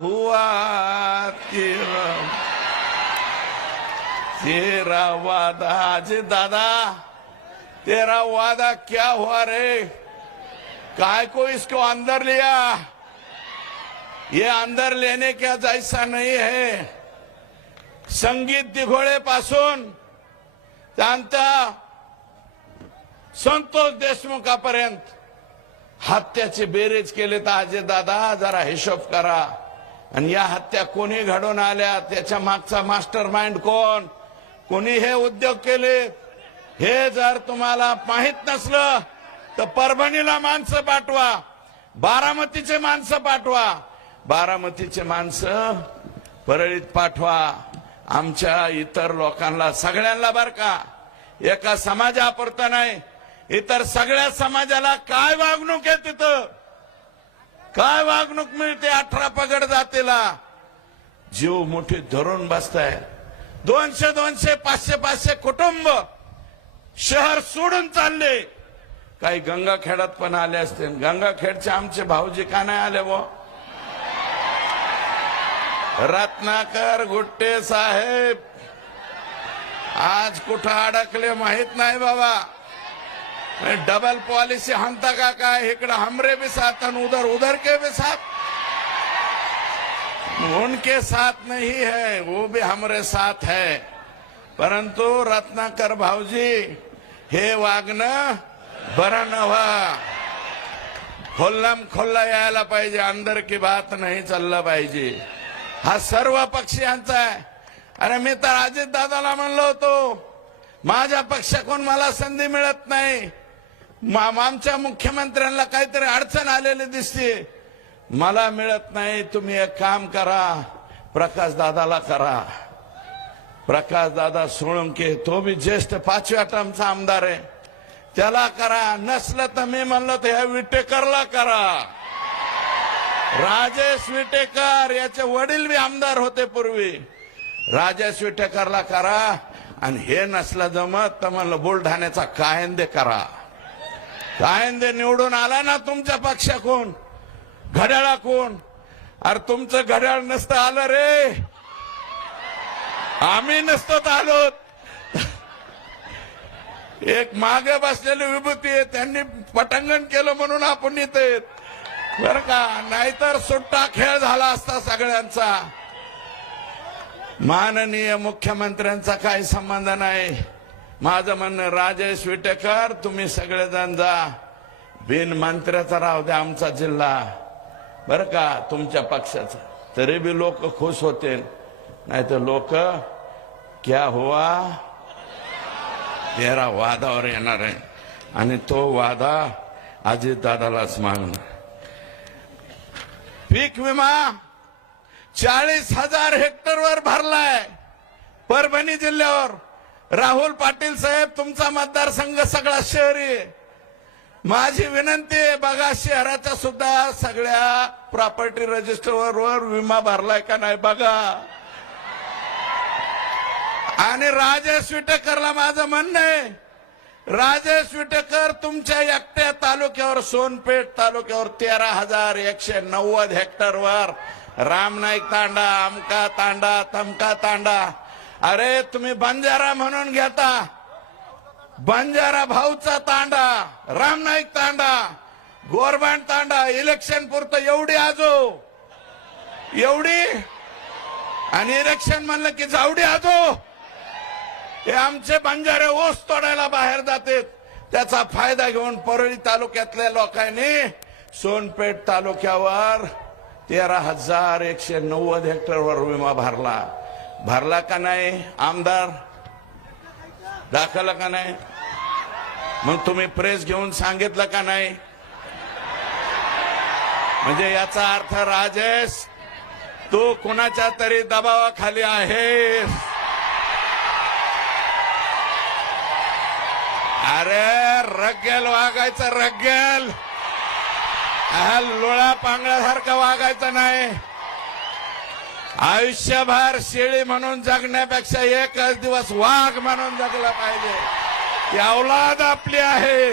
तेरा तेरा वादा आज दादा तेरा वादा क्या हुआ रे काय को इसको अंदर लिया ये अंदर लेने क्या जैसा नहीं है संगीत दिघोळे पासून त्यांचा संतोष देशमुखापर्यंत हत्याचे बेरेज केले तर अजय दादा जरा हिशोब करा आणि या हत्या कोणी घडवून आल्या त्याच्या मागचा मास्टर माइंड कोण कोणी हे उद्योग केले हे जर तुम्हाला माहीत नसलं तर परभणीला माणसं पाठवा बारामतीचे माणसं पाठवा बारामतीचे माणसं परळीत पाठवा आमच्या इतर लोकांना सगळ्यांना बर का एका समाजापुरतं नाही इतर सगळ्या समाजाला काय वागणूक आहे तिथं काय वागणूक मिळते अठरा पगड जातेला जीव मोठे धरून बसताय दोनशे दोनशे पाचशे पाचशे कुटुंब शहर सोडून चालले काही गंगाखेडात पण आले असते गंगाखेडचे आमचे भाऊजी का नाही आले व रत्नाकर गुट्टे साहेब आज कुठं अडकले माहीत नाही बाबा डबल पॉलिसी तक का काय इकडे हमरे भी साथ उधर उधर के भी साथ उनके साथ नहीं है वो भी हमरे साथ है परंतु रत्नाकर भाऊजी हे वाग्न बरं नवा खोल्लम खोल्ला यायला पाहिजे अंदर की बात नाही चालला पाहिजे हा सर्व पक्षीयांचा आहे अरे मी तर अजित दादाला म्हणलो होतो माझ्या पक्षाकडून मला संधी मिळत नाही आमच्या मुख्यमंत्र्यांना काहीतरी अडचण आलेली दिसते मला मिळत नाही तुम्ही एक काम करा प्रकाश दादाला करा प्रकाश दादा सोळंके तो बी ज्येष्ठ पाचव्या टर्मचा आमदार आहे त्याला करा नसलं तर मी म्हणलं तर ह्या विटेकरला करा राजेश विटेकर याचे वडील बी आमदार होते पूर्वी राजेश विटेकरला करा आणि हे नसलं जमत तर म्हणलं बुलढाण्याचा कायंदे करा आयंदे निवडून आला ना तुमचा पक्ष कोण घड्याळा कोण अरे तुमचं घड्याळ नसतं आलं रे आम्ही नसतो आलो एक मागे बसलेली विभूती आहे त्यांनी पटांगण केलं म्हणून आपण इथे बर का नाहीतर सुट्टा खेळ झाला असता सगळ्यांचा माननीय मुख्यमंत्र्यांचा काही संबंध नाही माझं म्हणणं राजेश विटेकर तुम्ही सगळेजण जा बिन मंत्र्याचा राहू द्या आमचा जिल्हा बरं का तुमच्या पक्षाचा तरी बी लोक खुश होते नाही तर लोक क्या हुआ तेरा वादावर येणार आहे आणि तो वादा दादालाच मागणार पीक विमा चाळीस हजार हेक्टरवर भरलाय परभणी जिल्ह्यावर राहुल पाटील साहेब तुमचा मतदारसंघ सगळा शहरी माझी विनंती आहे बघा शहराच्या सुद्धा सगळ्या प्रॉपर्टी रजिस्टरवर विमा भरलाय का नाही बघा आणि राजेश विटेकरला माझं म्हणणं आहे राजेश विटेकर तुमच्या एकट्या तालुक्यावर सोनपेठ तालुक्यावर तेरा हजार एकशे नव्वद हेक्टरवर नाईक तांडा आमका तांडा तमका तांडा अरे तुम्ही बंजारा म्हणून घेता बंजारा भाऊचा तांडा रामनाईक तांडा गोरबांड तांडा इलेक्शन पुरतं एवढी आजो एवढी आणि इलेक्शन म्हणलं की जावडी आजो हे आमचे बंजारे ओस तोडायला बाहेर जाते त्याचा फायदा घेऊन परळी तालुक्यातल्या लोकांनी सोनपेठ तालुक्यावर तेरा हजार एकशे नव्वद हेक्टरवर विमा भरला भरला का नाही आमदार दाखवला का नाही मग तुम्ही प्रेस घेऊन सांगितलं का नाही म्हणजे याचा अर्थ राजेश तू कुणाच्या तरी दबावाखाली आहेस अरे रग्गेल वागायचं रग्गेल लोळा पांगळ्यासारखं वागायचं नाही आयुष्यभर शेळी म्हणून जगण्यापेक्षा एकच दिवस वाघ म्हणून जगलं पाहिजे अवलाद आपली आहे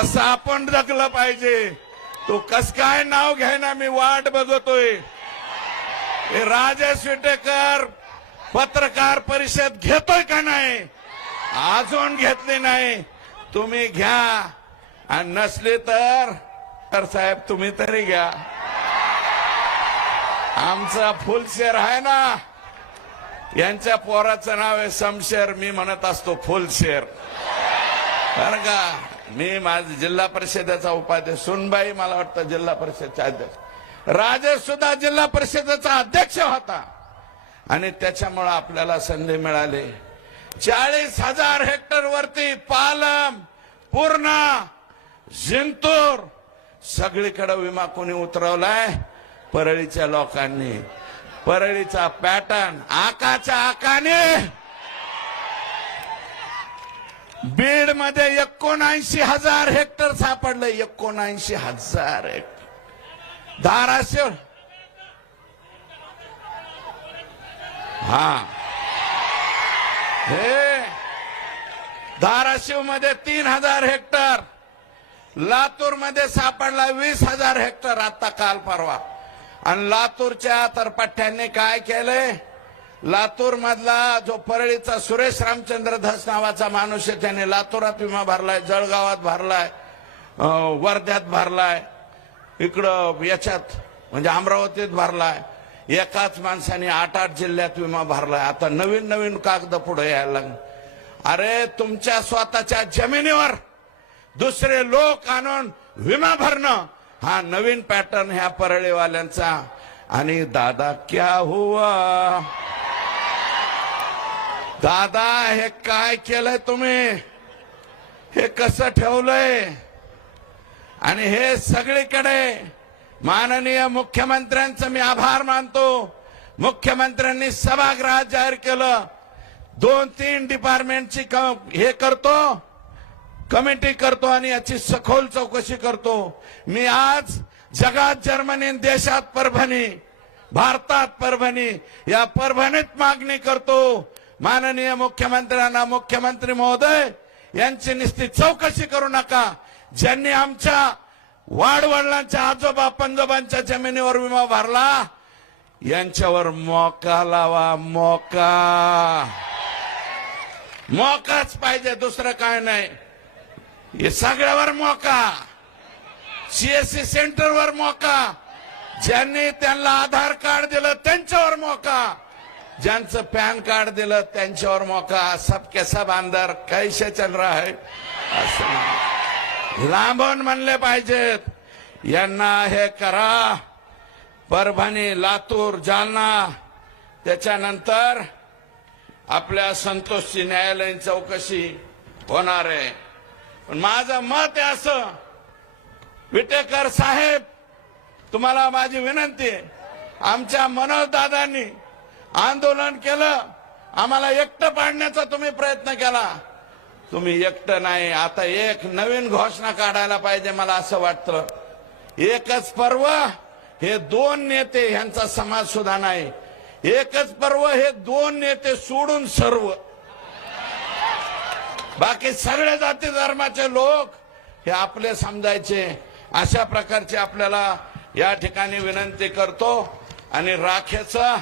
असं आपण जगलं पाहिजे तो कस काय नाव घ्यायना मी वाट बघतोय हे राजेश विटेकर पत्रकार परिषद घेतोय का नाही अजून घेतली नाही तुम्ही घ्या आणि नसली तर साहेब तुम्ही तरी घ्या आमचा फुलशेर आहे ना यांच्या पोराचं नाव आहे समशेर मी म्हणत असतो फुलशेर कारण का मी माझ जिल्हा परिषदेचा उपाध्यक्ष सुनबाई मला वाटतं जिल्हा परिषदेचा अध्यक्ष राजेश सुद्धा जिल्हा परिषदेचा अध्यक्ष होता आणि त्याच्यामुळे आपल्याला संधी मिळाली चाळीस हजार हेक्टर वरती पालम पूर्णा जिंतूर सगळीकडे विमा कोणी उतरवलाय परळीच्या लोकांनी परळीचा पॅटर्न आकाच्या आकाने बीड मध्ये एकोणऐंशी हजार हेक्टर सापडले एकोणऐंशी हजार धाराशिव हा हे धाराशिव मध्ये तीन हजार हेक्टर लातूर मध्ये सापडला वीस हजार हेक्टर आता काल परवा आणि लातूरच्या तर पठ्ठ्यांनी काय केलंय लातूर मधला जो परळीचा सुरेश रामचंद्र धस नावाचा माणूस आहे त्याने लातूरात विमा भरलाय जळगावात भरलाय वर्ध्यात भरलाय इकडं याच्यात म्हणजे अमरावतीत भरलाय एकाच माणसाने आठ आठ जिल्ह्यात विमा भरलाय आता नवीन नवीन कागद पुढे यायला अरे तुमच्या स्वतःच्या जमिनीवर दुसरे लोक आणून विमा भरणं हा नवीन पॅटर्न ह्या परळेवाल्यांचा आणि दादा क्या हुआ दादा हे काय केलंय तुम्ही हे कसं ठेवलंय आणि हे सगळीकडे माननीय मुख्यमंत्र्यांचं मी आभार मानतो मुख्यमंत्र्यांनी सभागृहात जाहीर केलं दोन तीन डिपार्टमेंटची हे करतो कमिटी करतो आणि याची सखोल चौकशी करतो मी आज जगात जर्मनी देशात परभणी भारतात परभणी या परभणीत मागणी करतो माननीय मुख्यमंत्र्यांना मुख्यमंत्री महोदय यांची निस्ती चौकशी करू नका ज्यांनी आमच्या वाडवडिलांच्या आजोबा पंजोबांच्या जमिनीवर विमा भरला यांच्यावर मोका लावा मोका मोकाच पाहिजे दुसरं काय नाही हे सगळ्यावर मोका सीएससी सेंटरवर मोका ज्यांनी त्यांना आधार कार्ड दिलं त्यांच्यावर मोका ज्यांचं पॅन कार्ड दिलं त्यांच्यावर मोका सबके सब आमदार कैसे चल रहा है असं लांबून म्हणले पाहिजेत यांना हे करा परभणी लातूर जालना त्याच्यानंतर आपल्या संतोषची न्यायालयीन चौकशी होणार आहे पण माझं मत आहे असं विटेकर साहेब तुम्हाला माझी विनंती आहे आमच्या मनोजदादांनी आंदोलन केलं आम्हाला एकटं पाडण्याचा तुम्ही प्रयत्न केला तुम्ही एकटं नाही आता एक नवीन घोषणा काढायला पाहिजे मला असं वाटतं एकच पर्व हे दोन नेते यांचा समाज सुद्धा नाही एकच पर्व हे दोन नेते सोडून सर्व बाकी सगळे जाती धर्माचे लोक हे आपले समजायचे अशा प्रकारचे आपल्याला या ठिकाणी विनंती करतो आणि राखेचा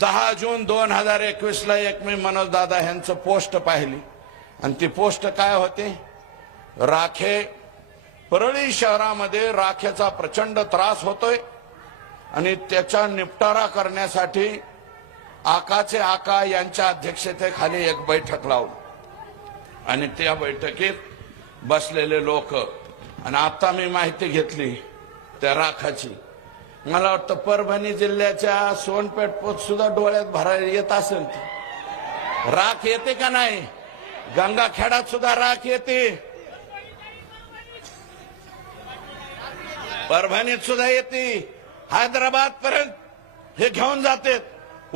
दहा जून दोन हजार ला एक मी मनोज दादा यांचं पोस्ट पाहिली आणि ती पोस्ट काय होती राखे परळी शहरामध्ये राखेचा प्रचंड त्रास होतोय आणि त्याचा निपटारा करण्यासाठी आकाचे आका यांच्या अध्यक्षतेखाली एक बैठक लावली आणि त्या बैठकीत बसलेले लोक आणि आता मी माहिती घेतली त्या राखाची मला वाटतं परभणी जिल्ह्याच्या सोनपेठ सुद्धा डोळ्यात भरायला येत असेल राख येते का नाही गंगाखेडात सुद्धा राख येते परभणीत सुद्धा येते हैदराबाद पर्यंत हे घेऊन जाते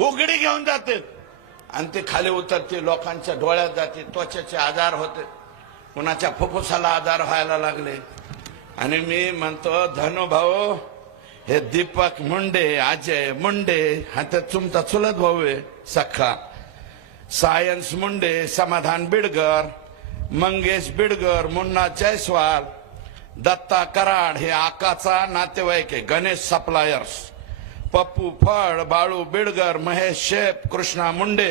उघडी घेऊन जाते आणि ते खाली उतरते लोकांच्या डोळ्यात जाते त्वचेचे आजार होते कुणाच्या फुफ्फुसाला आजार व्हायला लागले आणि मी म्हणतो धनुभाऊ हे दीपक मुंडे अजय मुंडे हा त्या तुमचा चुलत भाऊ आहे सख्खा सायन्स मुंडे समाधान बिडगर मंगेश बिडगर मुन्ना जयस्वाल दत्ता कराड हे आकाचा नातेवाईक आहे गणेश सप्लायर्स पप्पू फड बाळू बिडगर महेश शेप कृष्णा मुंडे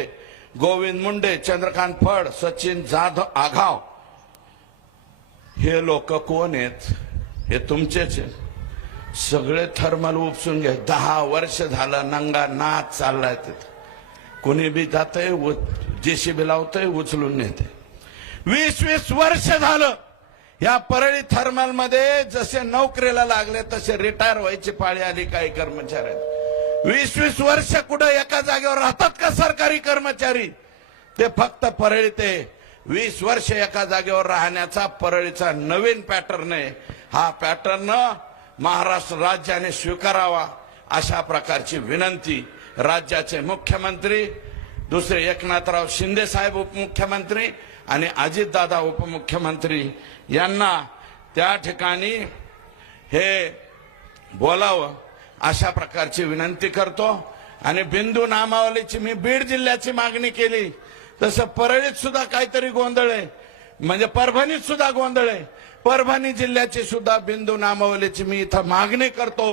गोविंद मुंडे चंद्रकांत फड सचिन जाधव आघाव हे लोक कोण आहेत हे तुमचेच आहेत सगळे थर्मल उपसून घ्या दहा वर्ष झालं नंगा नाच चाललाय तिथं कुणी बी जाते जेसीबी लावतय उचलून नेते वीस वीस वर्ष झालं या परळी थर्मल मध्ये जसे नोकरीला लागले तसे रिटायर व्हायची पाळी आली काही कर्मचारी वीस वीस वर्ष कुठं एका जागेवर राहतात का सरकारी कर्मचारी ते फक्त परळी ते वीस वर्ष एका जागेवर राहण्याचा परळीचा नवीन पॅटर्न आहे हा पॅटर्न महाराष्ट्र राज्याने स्वीकारावा अशा प्रकारची विनंती राज्याचे मुख्यमंत्री दुसरे एकनाथराव शिंदे साहेब उपमुख्यमंत्री आणि अजितदादा उपमुख्यमंत्री यांना त्या ठिकाणी हे बोलावं अशा प्रकारची विनंती करतो आणि बिंदू नामावलीची मी बीड जिल्ह्याची मागणी केली तसं परळीत सुद्धा काहीतरी गोंधळ आहे म्हणजे परभणीत सुद्धा गोंधळ आहे परभणी जिल्ह्याची सुद्धा बिंदू नामावलीची मी इथं मागणी करतो